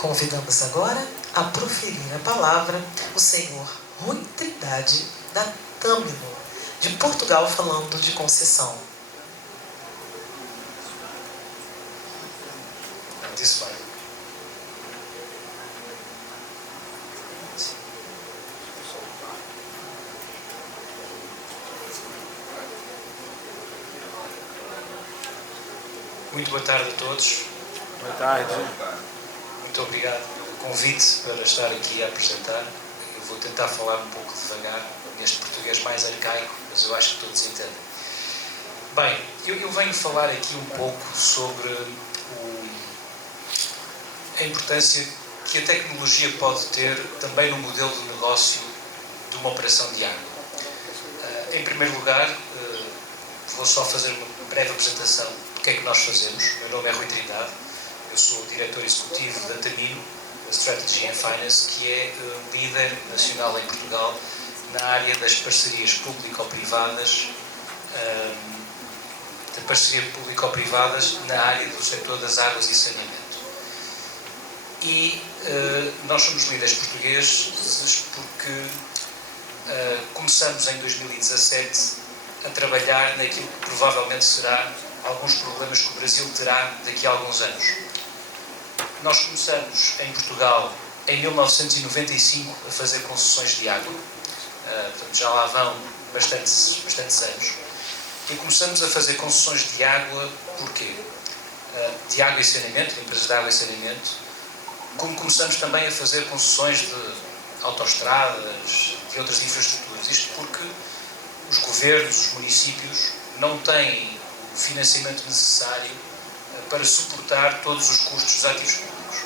Convidamos agora a proferir a palavra o senhor Rui Trindade, da Tâmino, de Portugal, falando de concessão. This way. Muito boa tarde a todos. Boa tarde. Muito obrigado pelo convite para estar aqui a apresentar. Eu vou tentar falar um pouco devagar, neste português mais arcaico, mas eu acho que todos entendem. Bem, eu venho falar aqui um pouco sobre a importância que a tecnologia pode ter também no modelo de negócio de uma operação de água. Em primeiro lugar, vou só fazer uma breve apresentação do que é que nós fazemos. O meu nome é Rui Trindade, eu sou o diretor executivo da Tâmino, da Strategy and Finance, que é líder nacional em Portugal na área das parcerias público-privadas, na área do setor das águas e saneamento. E nós somos líderes portugueses porque começamos em 2017 a trabalhar naquilo que provavelmente será alguns problemas que o Brasil terá daqui a alguns anos. Nós começamos em Portugal em 1995 a fazer concessões de água, portanto já lá vão bastantes anos, e começamos a fazer concessões de água, porquê? De água e saneamento, de empresas de água e saneamento, como começamos também a fazer concessões de autoestradas, de outras infraestruturas. Isto porque os governos, os municípios, não têm o financiamento necessário para suportar todos os custos dos ativos públicos.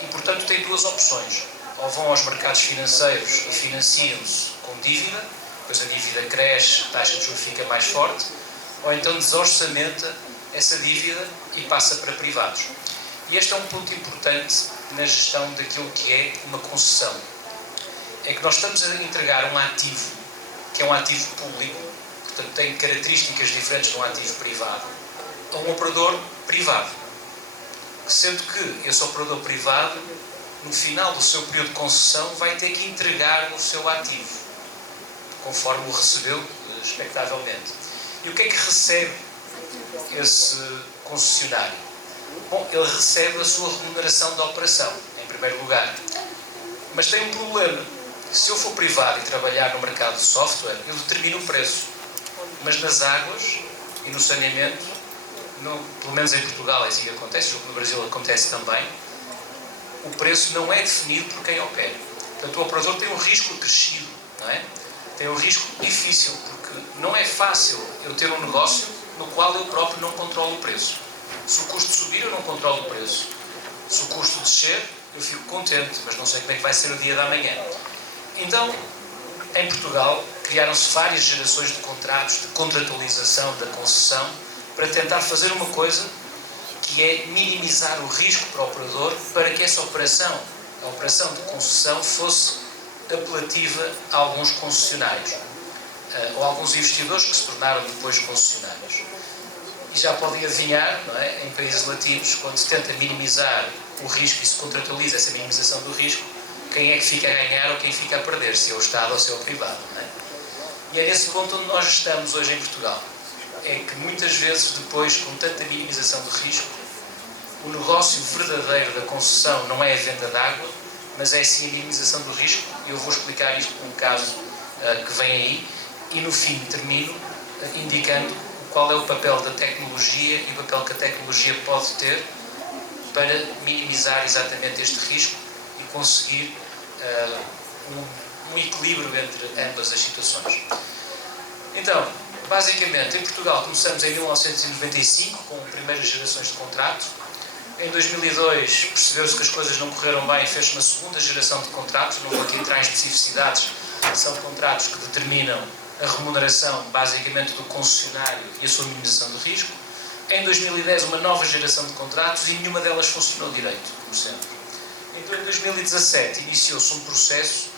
E, portanto, têm duas opções. Ou vão aos mercados financeiros e financiam-se com dívida, depois a dívida cresce, a taxa de juros fica mais forte, ou então desorçamenta essa dívida e passa para privados. E este é um ponto importante na gestão daquilo que é uma concessão. É que nós estamos a entregar um ativo, que é um ativo público, portanto tem características diferentes de um ativo privado, a um operador privado. Sendo que esse operador privado, no final do seu período de concessão, vai ter que entregar o seu ativo, conforme o recebeu, expectavelmente. E o que é que recebe esse concessionário? Bom, ele recebe a sua remuneração da operação, em primeiro lugar. Mas tem um problema. Se eu for privado e trabalhar no mercado de software, eu determino o preço. Mas nas águas e no saneamento, pelo menos em Portugal é assim que acontece, no Brasil acontece também, o preço não é definido por quem opera. Portanto, o operador tem um risco acrescido, não é? Tem um risco difícil, porque não é fácil eu ter um negócio no qual eu próprio não controlo o preço. Se o custo subir, eu não controlo o preço. Se o custo descer, eu fico contente, mas não sei como é que vai ser o dia da manhã. Então, em Portugal, criaram-se várias gerações de contratos de contratualização da concessão para tentar fazer uma coisa que é minimizar o risco para o operador para que essa operação, a operação de concessão, fosse apelativa a alguns concessionários ou a alguns investidores que se tornaram depois concessionários. E já podem adivinhar, não é? Em países latinos, quando se tenta minimizar o risco e se contratualiza essa minimização do risco, quem é que fica a ganhar ou quem fica a perder, se é o Estado ou se é o privado, não é? E é nesse ponto onde nós estamos hoje em Portugal. É que muitas vezes, depois, com tanta minimização do risco, o negócio verdadeiro da concessão não é a venda de água, mas é sim a minimização do risco. Eu vou explicar isto com um caso que vem aí, e no fim termino indicando qual é o papel da tecnologia e o papel que a tecnologia pode ter para minimizar exatamente este risco e conseguir um equilíbrio entre ambas as situações. Então, basicamente, em Portugal começamos em 1995 com primeiras gerações de contrato. Em 2002 percebeu-se que as coisas não correram bem e fez-se uma segunda geração de contratos. Não vou aqui entrar em especificidades, são contratos que determinam a remuneração basicamente do concessionário e a sua minimização do risco. Em 2010 uma nova geração de contratos e nenhuma delas funcionou direito, como sempre. Então em 2017 iniciou-se um processo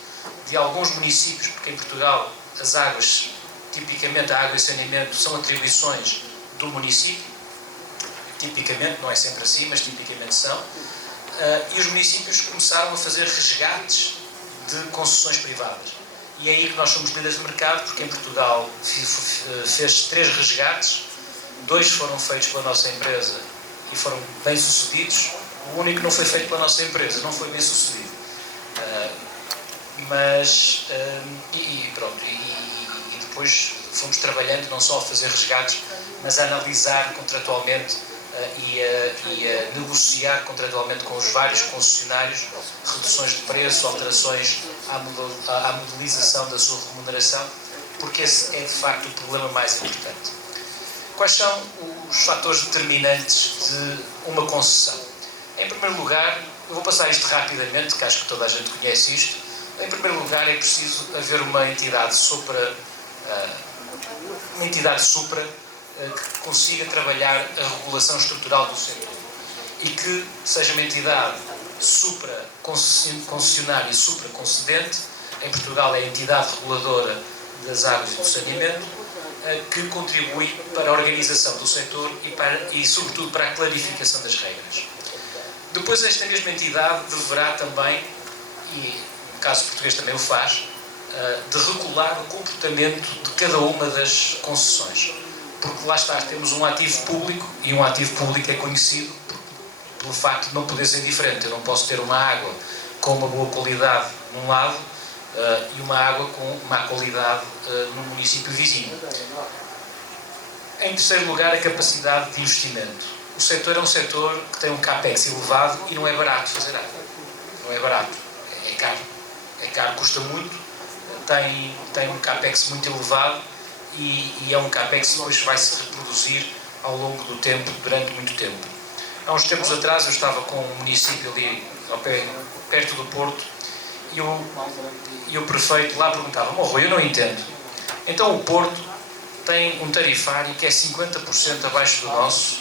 de alguns municípios, porque em Portugal as águas, tipicamente a água e saneamento, são atribuições do município, tipicamente, não é sempre assim, mas tipicamente são, e os municípios começaram a fazer resgates de concessões privadas. E é aí que nós somos líderes de mercado, porque em Portugal fez 3 resgates, 2 foram feitos pela nossa empresa e foram bem-sucedidos. O único que não foi feito pela nossa empresa não foi bem-sucedido. Pronto, e depois fomos trabalhando não só a fazer resgates, mas a analisar contratualmente e a negociar contratualmente com os vários concessionários reduções de preço, alterações à modelização da sua remuneração, porque esse é de facto o problema mais importante. Quais são os fatores determinantes de uma concessão? Em primeiro lugar, eu vou passar isto rapidamente, que acho que toda a gente conhece isto. Em primeiro lugar, é preciso haver uma entidade supra que consiga trabalhar a regulação estrutural do setor e que seja uma entidade supra-concessionária e supra-concedente. Em Portugal é a entidade reguladora das águas e do saneamento, que contribui para a organização do setor e sobretudo, para a clarificação das regras. Depois, esta mesma entidade deverá também, e no caso português também o faz, de regular o comportamento de cada uma das concessões. Porque lá está, temos um ativo público, e um ativo público é conhecido pelo facto de não poder ser diferente. Eu não posso ter uma água com uma boa qualidade num lado e uma água com má qualidade no município vizinho. Em terceiro lugar, a capacidade de investimento. O setor é um setor que tem um capex elevado e não é barato fazer água. Não é barato, é caro. É caro, custa muito, tem um capex muito elevado e é um capex que depois vai se reproduzir ao longo do tempo, durante muito tempo. Há uns tempos atrás eu estava com um município ali perto do Porto e o prefeito lá perguntava-me: "Oh, Rui, eu não entendo. Então o Porto tem um tarifário que é 50% abaixo do nosso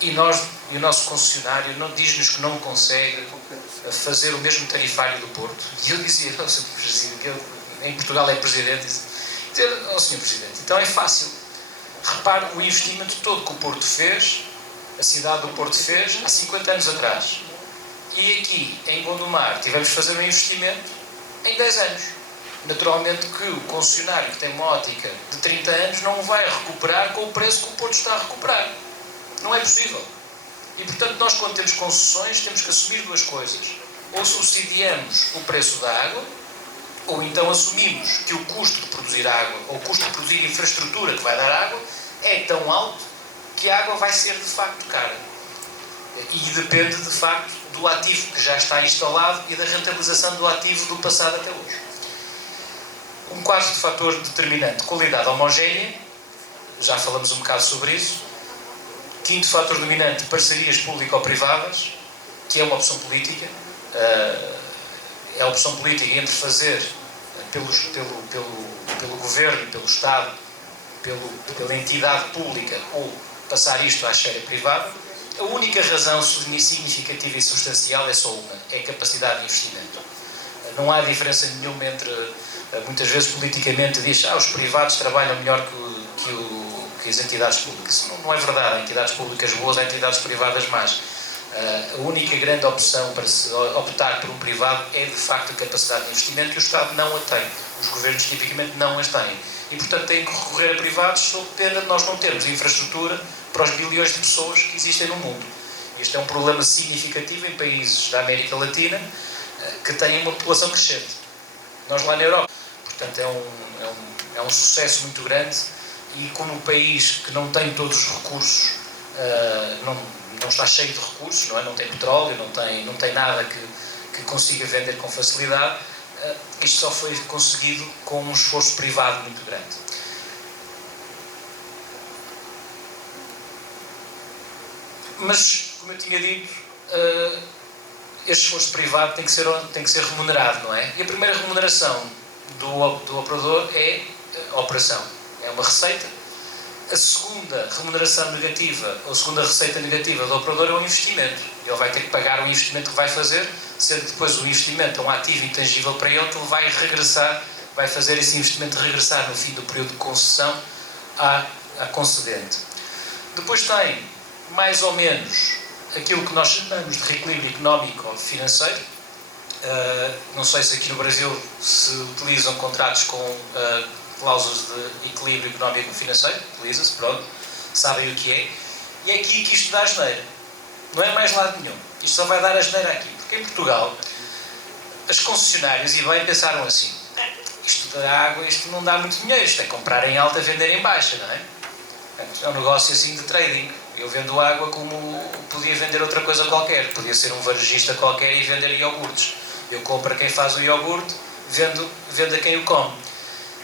e o nosso concessionário diz-nos que não consegue fazer o mesmo tarifário do Porto." E eu dizia: "Não, Sr. Presidente, em Portugal é Presidente." "Oh, Sr. Presidente, então é fácil. Repare o investimento todo que o Porto fez, a cidade do Porto fez, há 50 anos atrás. E aqui, em Gondomar, tivemos de fazer um investimento em 10 anos. Naturalmente que o concessionário que tem uma ótica de 30 anos não vai recuperar com o preço que o Porto está a recuperar. Não é possível. E, portanto, nós, quando temos concessões, temos que assumir 2 coisas. Ou subsidiamos o preço da água, ou então assumimos que o custo de produzir água, ou o custo de produzir infraestrutura que vai dar água, é tão alto que a água vai ser, de facto, cara. E depende, de facto, do ativo que já está instalado e da rentabilização do ativo do passado até hoje. Um quarto fator determinante: qualidade homogénea. Já falamos um bocado sobre isso. Quinto fator dominante: parcerias público-privadas, que é uma opção política. É a opção política entre fazer pelo Governo, pelo Estado, pela entidade pública, ou passar isto à esfera privada. A única razão significativa e substancial é só uma: é a capacidade de investimento. Não há diferença nenhuma entre, muitas vezes politicamente diz os privados trabalham melhor que as entidades públicas. Isso não é verdade. Há entidades públicas boas, há entidades privadas más. A única grande opção para se optar por um privado é, de facto, a capacidade de investimento, e o Estado não a tem. Os governos, tipicamente, não as têm. E, portanto, têm que recorrer a privados sob pena de nós não termos infraestrutura para os bilhões de pessoas que existem no mundo. Este é um problema significativo em países da América Latina que têm uma população crescente. Nós lá na Europa. Portanto, é um sucesso muito grande, e como um país que não tem todos os recursos, não está cheio de recursos, não tem petróleo, não tem nada que consiga vender com facilidade, isto só foi conseguido com um esforço privado muito grande. Mas, como eu tinha dito, este esforço privado tem que ser remunerado, não é? E a primeira remuneração do operador é a operação, é uma receita. A segunda remuneração negativa, ou a segunda receita negativa do operador é o investimento. Ele vai ter que pagar o investimento que vai fazer, sendo que depois o investimento é um ativo intangível para ele, então vai fazer esse investimento regressar no fim do período de concessão à concedente. Depois tem, mais ou menos, aquilo que nós chamamos de reequilíbrio económico ou financeiro. Não sei se aqui no Brasil se utilizam contratos com cláusulas de equilíbrio económico financeiro. Utiliza-se, pronto, sabem o que é. E é aqui que isto dá asneira. Não é mais lado nenhum. Isto só vai dar asneira aqui. Porque em Portugal, as concessionárias, e bem, pensaram assim: isto da água, isto não dá muito dinheiro, isto é comprar em alta, vender em baixa, não é? É um negócio assim de trading. Eu vendo água como podia vender outra coisa qualquer. Podia ser um varejista qualquer e vender iogurtes. Eu compro a quem faz o iogurte, vendo a quem o come.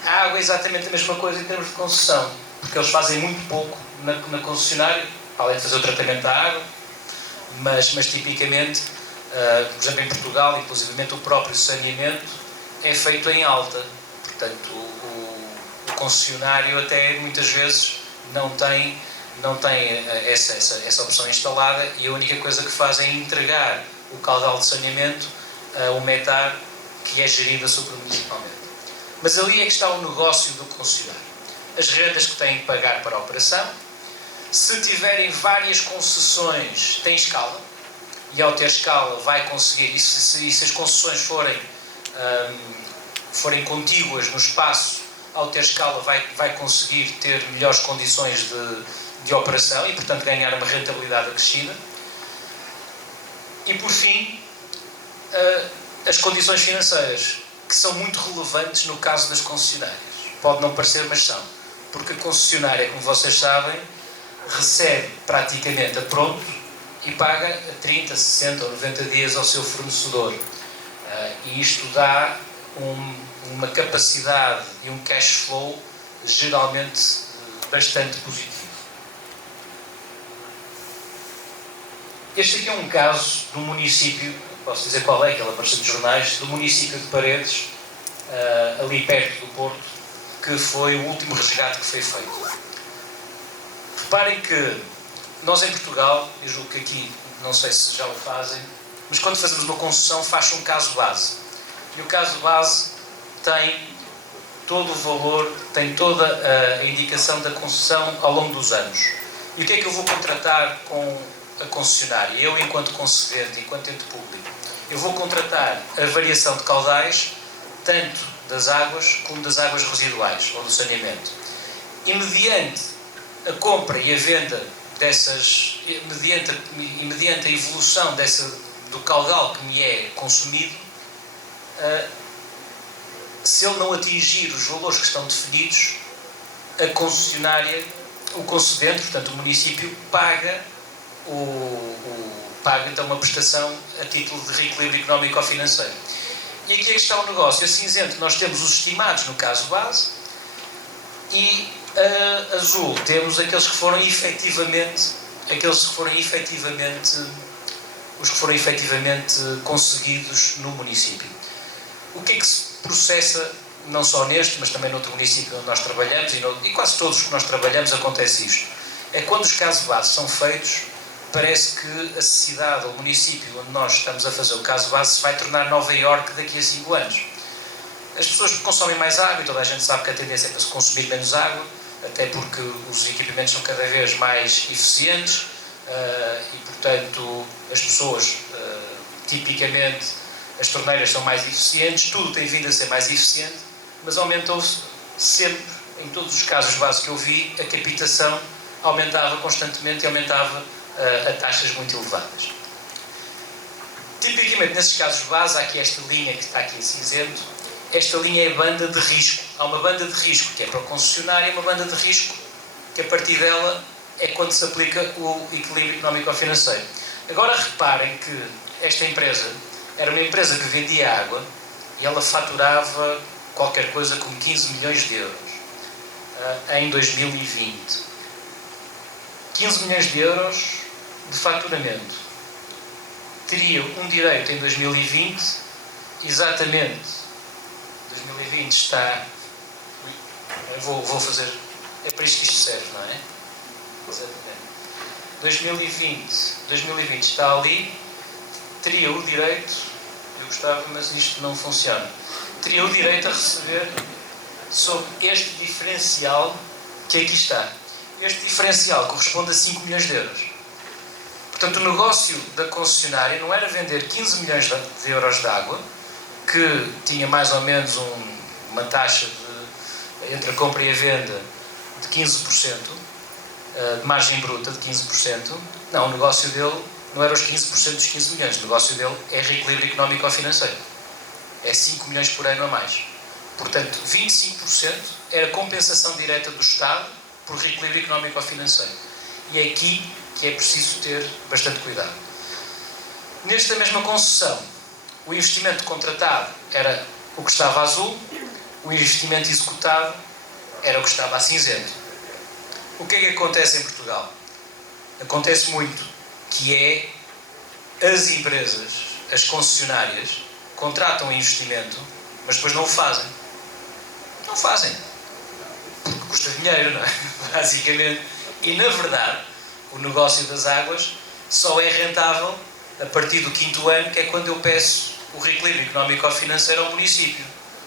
A água é exatamente a mesma coisa em termos de concessão, porque eles fazem muito pouco na concessionária, além de fazer o tratamento da água, mas tipicamente, por exemplo, em Portugal, inclusivamente o próprio saneamento é feito em alta. Portanto, o concessionário até muitas vezes não tem essa opção instalada, e a única coisa que faz é entregar o caudal de saneamento a um METAR que é gerido supramunicipalmente. Mas ali é que está o negócio do concessionário. As rendas que têm que pagar para a operação. Se tiverem várias concessões, tem escala, e ao ter escala vai conseguir, e se as concessões forem contíguas no espaço, ao ter escala vai conseguir ter melhores condições de operação e, portanto, ganhar uma rentabilidade acrescida. E, por fim, as condições financeiras, que são muito relevantes no caso das concessionárias. Pode não parecer, mas são. Porque a concessionária, como vocês sabem, recebe praticamente a pronto e paga a 30, 60 ou 90 dias ao seu fornecedor. E isto dá uma capacidade e um cash flow geralmente bastante positivo. Este aqui é um caso de um município, posso dizer qual é, que ele apareceu nos jornais, do município de Paredes, ali perto do Porto, que foi o último resgate que foi feito. Reparem que nós em Portugal, eu julgo que aqui, não sei se já o fazem, mas quando fazemos uma concessão faz-se um caso base. E o caso base tem todo o valor, tem toda a indicação da concessão ao longo dos anos. E o que é que eu vou contratar com a concessionária? Eu, enquanto concedente, enquanto ente público, eu vou contratar a variação de caudais, tanto das águas como das águas residuais, ou do saneamento. E mediante a compra e a venda dessas, mediante a evolução do caudal que me é consumido, se ele não atingir os valores que estão definidos, a concessionária, o concedente, portanto o município, paga então uma prestação a título de reequilíbrio económico ou financeiro. E aqui é que está o negócio. A cinzento nós temos os estimados no caso base, e a azul temos aqueles que foram efetivamente conseguidos no município. O que é que se processa, não só neste, mas também noutro município onde nós trabalhamos, e quase todos que nós trabalhamos acontece isto. É quando os casos base são feitos, parece que a cidade ou o município onde nós estamos a fazer o caso base se vai tornar Nova Iorque daqui a 5 anos. As pessoas consomem mais água, e toda a gente sabe que a tendência é para se consumir menos água, até porque os equipamentos são cada vez mais eficientes, e portanto as pessoas, tipicamente, as torneiras são mais eficientes, tudo tem vindo a ser mais eficiente, mas aumentou-se sempre, em todos os casos base que eu vi, a captação aumentava constantemente e aumentava a taxas muito elevadas. Tipicamente, nesses casos base, há aqui esta linha que está aqui em cinzento. Esta linha é a banda de risco. Há uma banda de risco que é para o concessionário, e uma banda de risco que, a partir dela, é quando se aplica o equilíbrio económico-financeiro. Agora, reparem que esta empresa era uma empresa que vendia água e ela faturava qualquer coisa como 15 milhões de euros em 2020. 15 milhões de euros de faturamento. Teria um direito em 2020, exatamente. 2020 está... Vou fazer... É para isto que isto serve, não é? Exatamente. 2020 está ali. Teria o direito... Eu gostava, mas isto não funciona. Teria o direito a receber sobre este diferencial que aqui está. Este diferencial corresponde a 5 milhões de euros. Portanto, o negócio da concessionária não era vender 15 milhões de euros de água, que tinha mais ou menos uma taxa entre a compra e a venda de 15%, de margem bruta de 15%. Não, o negócio dele não era os 15% dos 15 milhões. O negócio dele é reequilíbrio económico ou financeiro. É 5 milhões por ano a mais. Portanto, 25% era compensação direta do Estado por reequilíbrio económico ou financeiro. E é aqui que é preciso ter bastante cuidado. Nesta mesma concessão, o investimento contratado era o que estava azul, o investimento executado era o que estava a cinzento. O que é que acontece em Portugal? Acontece muito, que é as empresas, as concessionárias, contratam investimento, mas depois não o fazem. Não fazem. Porque custa dinheiro, não é? Basicamente. E, na verdade, o negócio das águas só é rentável a partir do 5º ano, que é quando eu peço o reequilíbrio económico ou financeiro ao município.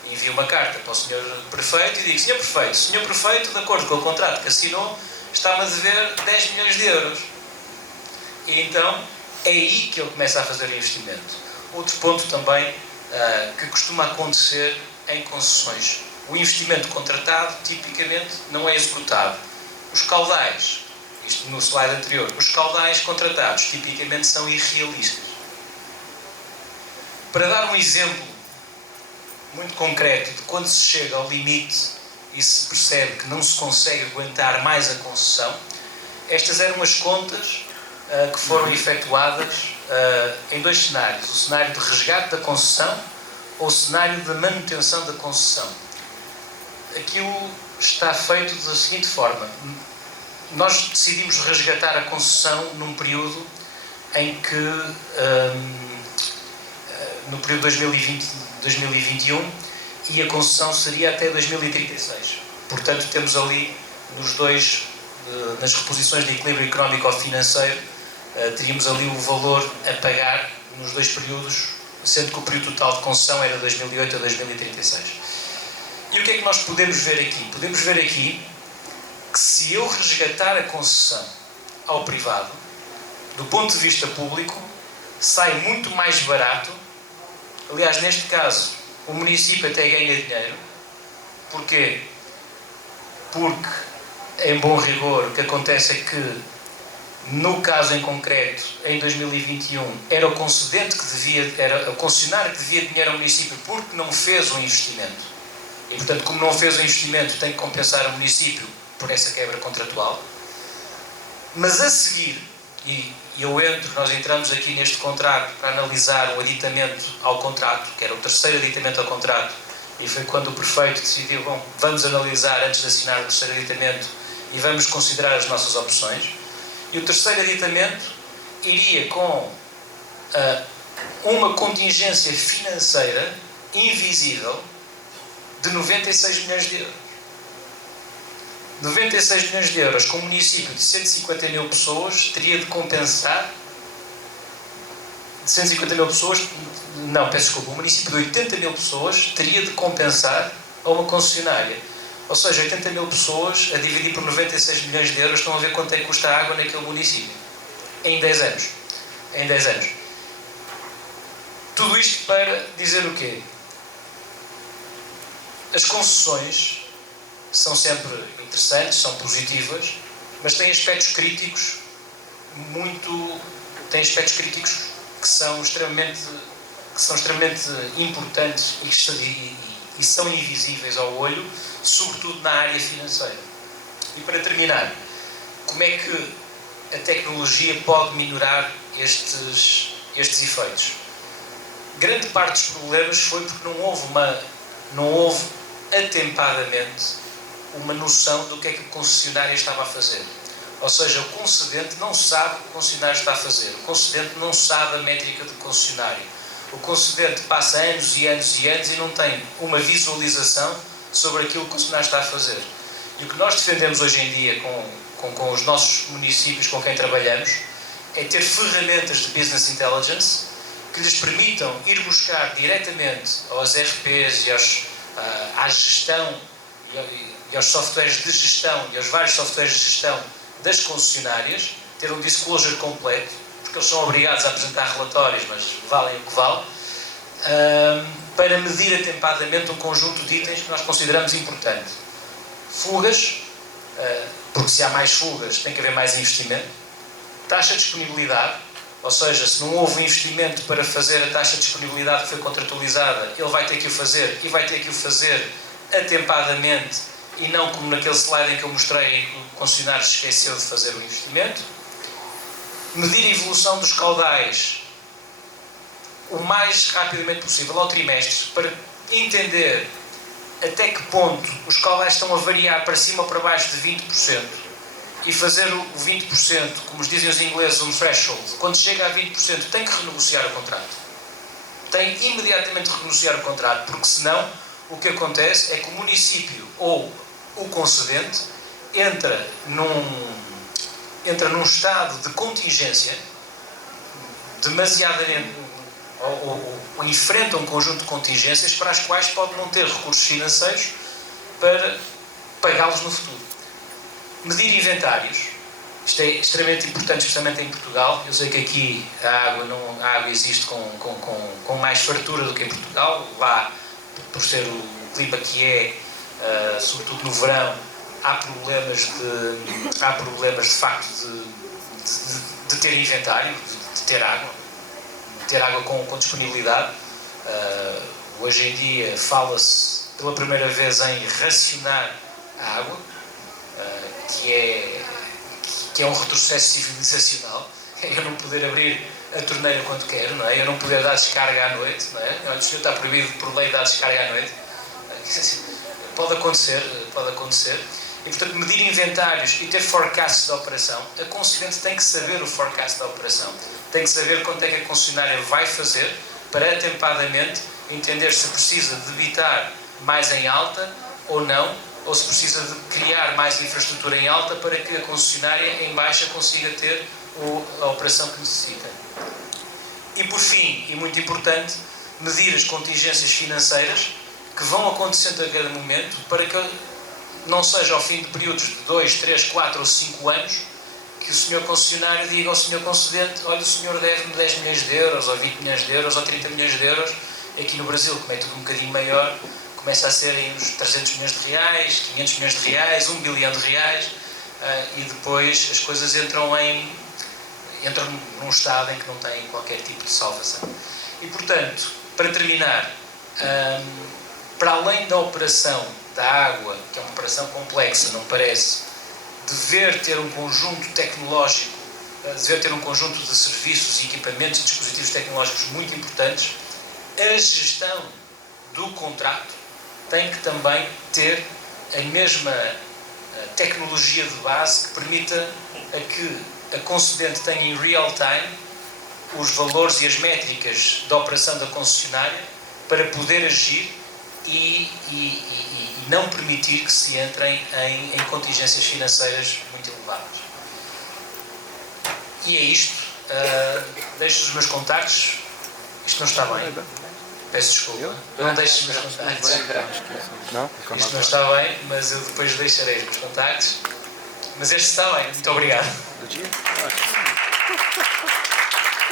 Envio uma carta para o Sr. Prefeito e digo: Sr. Prefeito, de acordo com o contrato que assinou, está-me a dever 10 milhões de euros. E então é aí que ele começa a fazer o investimento. Outro ponto também que costuma acontecer em concessões: o investimento contratado tipicamente não é executado. Os caudais, isto no slide anterior, os caudais contratados tipicamente são irrealistas. Para dar um exemplo muito concreto de quando se chega ao limite e se percebe que não se consegue aguentar mais a concessão, estas eram as contas que foram efetuadas em 2 cenários: o cenário de resgate da concessão ou o cenário de manutenção da concessão. Aquilo está feito da seguinte forma: nós decidimos resgatar a concessão num período em que, no período 2020-2021, e a concessão seria até 2036. Portanto, temos ali nas reposições de equilíbrio económico ou financeiro, teríamos ali o valor a pagar nos 2 períodos, sendo que o período total de concessão era 2008 a 2036. E o que é que nós podemos ver aqui? Podemos ver aqui que, se eu resgatar a concessão ao privado, do ponto de vista público, sai muito mais barato. Aliás, neste caso, o município até ganha dinheiro. Porquê? Porque, em bom rigor, o que acontece é que, no caso em concreto, em 2021, era o concessionário que devia dinheiro ao município porque não fez um investimento. E, portanto, como não fez o investimento, tem que compensar o município por essa quebra contratual. Mas a seguir, e nós entramos aqui neste contrato para analisar o aditamento ao contrato, que era o 3º aditamento ao contrato, e foi quando o prefeito decidiu: bom, vamos analisar antes de assinar o 3º aditamento e vamos considerar as nossas opções. E o 3º aditamento iria com uma contingência financeira invisível de 96 milhões de euros. 96 milhões de euros com um município de 150 mil pessoas teria de compensar. De 150 mil pessoas, não, peço desculpa, um município de 80 mil pessoas teria de compensar a uma concessionária. Ou seja, 80 mil pessoas a dividir por 96 milhões de euros, estão a ver quanto é que custa a água naquele município. Em 10 anos. Em 10 anos. Tudo isto para dizer o quê? As concessões são sempre interessantes, são positivas, mas têm aspectos críticos que são extremamente importantes e são invisíveis ao olho, sobretudo na área financeira. E, para terminar, como é que a tecnologia pode minorar estes efeitos? Grande parte dos problemas foi porque não houve atempadamente uma noção do que é que o concessionário estava a fazer. Ou seja, o concedente não sabe o que o concessionário está a fazer. O concedente não sabe a métrica do concessionário. O concedente passa anos e anos e anos e não tem uma visualização sobre aquilo que o concessionário está a fazer. E o que nós defendemos hoje em dia com os nossos municípios com quem trabalhamos é ter ferramentas de Business Intelligence que lhes permitam ir buscar diretamente aos RPs e à gestão e aos softwares de gestão e aos vários softwares de gestão das concessionárias, ter um disclosure completo, porque eles são obrigados a apresentar relatórios, mas valem o que vale, para medir atempadamente um conjunto de itens que nós consideramos importante. Fugas, porque se há mais fugas tem que haver mais investimento. Taxa de disponibilidade, ou seja, se não houve investimento para fazer a taxa de disponibilidade que foi contratualizada, ele vai ter que o fazer e vai ter que o fazer atempadamente e não como naquele slide em que eu mostrei em que o concessionário se esqueceu de fazer o investimento. Medir a evolução dos caudais o mais rapidamente possível ao trimestre para entender até que ponto os caudais estão a variar para cima ou para baixo de 20% e fazer o 20%, como dizem os ingleses, um threshold. Quando chega a 20% tem que renegociar o contrato. Tem imediatamente de renegociar o contrato, porque senão o que acontece é que o município ou o concedente entra num estado de contingência demasiadamente ou enfrenta um conjunto de contingências para as quais pode não ter recursos financeiros para pagá-los no futuro. Medir inventários, isto é extremamente importante, especialmente em Portugal. Eu sei que aqui a água existe com mais fartura do que em Portugal, lá, por ser o clima que é, sobretudo no verão, há problemas de facto de ter inventário, de ter água com disponibilidade. Hoje em dia fala-se pela primeira vez em racionar a água, que é um retrocesso civilizacional. Eu não poder abrir a torneira quando quero, não é? Eu não poder dar descarga à noite, não é? O senhor está proibido por lei dar descarga à noite. Pode acontecer. E, portanto, medir inventários e ter forecasts de operação. A concedente tem que saber o forecast da operação. Tem que saber quanto é que a concessionária vai fazer para atempadamente entender se precisa debitar mais em alta ou não, ou se precisa de criar mais infraestrutura em alta para que a concessionária em baixa consiga ter a operação que necessita. E por fim, e muito importante, medir as contingências financeiras que vão acontecendo a cada momento para que não seja ao fim de períodos de 2, 3, 4 ou 5 anos que o senhor concessionário diga ao senhor concedente: olha, o senhor deve-me 10 milhões de euros, ou 20 milhões de euros, ou 30 milhões de euros. Aqui no Brasil, como é tudo um bocadinho maior, começa a serem uns 300 milhões de reais, 500 milhões de reais, 1 bilhão de reais, e depois as coisas entram num estado em que não têm qualquer tipo de salvação. E, portanto, para terminar, para além da operação da água, que é uma operação complexa, não parece, dever ter um conjunto tecnológico, dever ter um conjunto de serviços, equipamentos e dispositivos tecnológicos muito importantes, a gestão do contrato tem que também ter a mesma tecnologia de base que permita a que a concedente tenha em real time os valores e as métricas da operação da concessionária para poder agir e não permitir que se entrem em contingências financeiras muito elevadas. E é isto. Deixo os meus contactos. Isto não está bem. Peço desculpa. Não deixo os meus contactos. Isto não está bem, mas eu depois deixarei os meus contactos. Mas este está bem. Muito obrigado.